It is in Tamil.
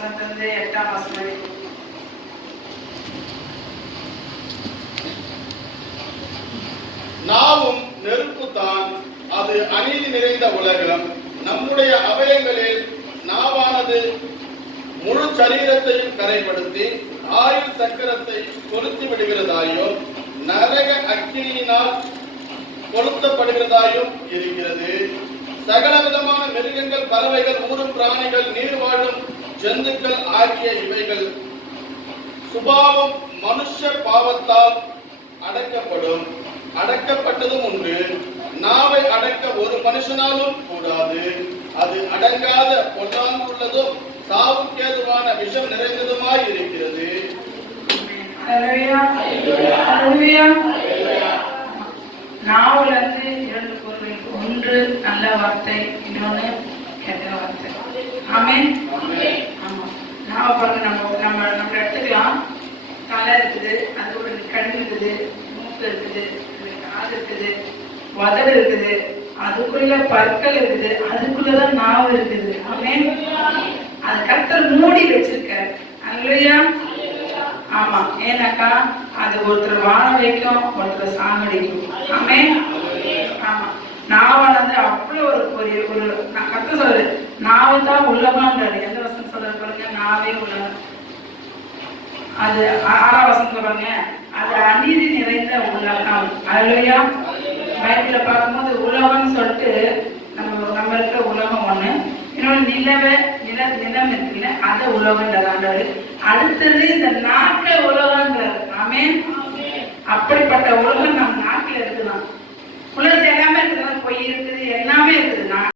வசனத்திலிருந்து 8ஆம் வசனம் வரைக்கும். நாவும் நெருப்பு தான், அது அநீதி நிறைந்த உலகம். நம்முடைய அவயங்களில் நாவானது முழு சரீரத்தையும் கரைப்படுத்தி ஆயுள் சக்கரத்தை கொளுத்தி விடுகிறதாயோ நரக அக்கினியினால் கொளுத்தப்படுகிறதாயும் இருக்கிறது. சகல விதமான மிருகங்கள், பறவைகள், ஊரும் பிராணிகள், நீர் வாழும் ஜந்துக்கள் ஆகிய இவைகள் சுபாவம் மனுஷ பாவத்தால் அடக்கப்படும். அடக்கப்பட்டதும் உண்டு. நாவை அடக்க ஒரு மனுஷனாலும் கூடாது. அது அடங்காத பொல்லாங்குள்ளதும் சாவுக்கேதுவான விஷம் நிறைந்ததுமாய் இருக்கிறது. நாவல இருந்து 2 பொருள். ஒன்று நல்ல வார்த்தை, இன்னொன்னு கெட்ட வார்த்தை. ஆமென். ஆமா, நாவ பாருங்க, நம்ம எடுத்துக்கலாம். தலை இருக்குது, அது ஒரு கண் இருக்குது, மூக்கு இருக்குது, காது இருக்குது, உதடு இருக்குது, அதுக்குள்ள பற்கள் இருக்குது, அதுக்குள்ளதான் நாவு இருக்குது. ஆமென். அது கர்த்தர் மூடி வச்சிருக்காரு. அல்லேலூயா. ஆமா, ஏன்னாக்கா அது ஒருத்தர் வாழ வைக்கும், ஒருத்தர் சாகடிக்கும். ஆமென். ஆமா, நாவானது அவ்வளவு ஒரு கர்த்தர் சொல்றாரு, நாவு தான் உலகம்ன்றாரு. எந்த வசனம் சொல்றாரு பாருங்க, நாவே உலகம். அது 6ஆம் வசனம் சொல்றாங்க, அது அநீதி நிறைந்த உலகம். அல்லேலூயா. பைபிள்ல பார்க்கும்போது உலகம்னு சொல்லிட்டு நம்ம இருக்கிற உலகம் ஒண்ணு, இன்னொன்று நிலம் இருக்குல்ல, அத உலகம்ன்றாரு. அடுத்தது இந்த நாட்டுல உலகம்ன்றாரு. ஆமென். அப்படிப்பட்ட உலகம் நம்ம நாட்டுல இருக்குதான். உலகத்துல எல்லாமே இருக்குதான், பொய்